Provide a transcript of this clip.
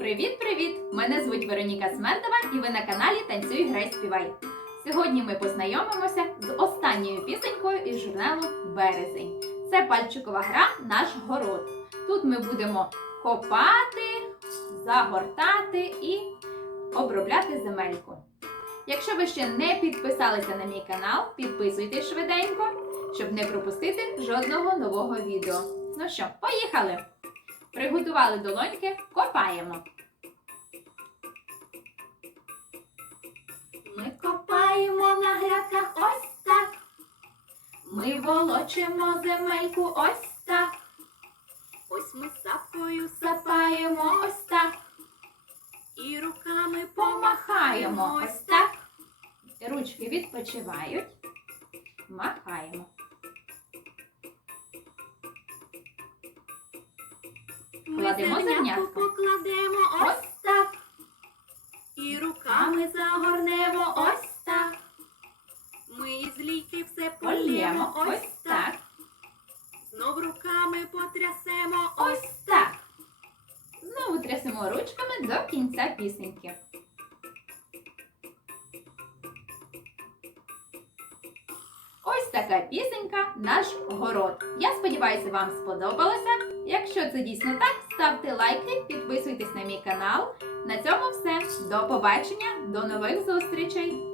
Привіт-привіт! Мене звуть Вероніка Смердова і ви на каналі Танцюй, грай, співай. Сьогодні ми познайомимося з останньою пісенькою із журналу Березень. Це пальчикова гра Наш город. Тут ми будемо копати, загортати і обробляти земельку. Якщо ви ще не підписалися на мій канал, підписуйтесь швиденько, щоб не пропустити жодного нового відео. Ну що, поїхали! Приготували долоньки, копаємо. Ми копаємо на грядках ось так. Ми волочимо земельку ось так. Ось ми сапкою сапаємо ось так. І руками помахаємо ось так. Ручки відпочивають. Махаємо. Кладемо Ми зернятко. покладемо ось так. і руками загорнемо ось так. Ми із ліки все полємо ось так. Знов руками потрясемо Ось так. Знову трясемо ручками до кінця пісеньки. Ось така пісенька наш город. Я сподіваюся, вам сподобалося. Якщо це дійсно так, ставте лайки, підписуйтесь на мій канал. На цьому все. До побачення, до нових зустрічей!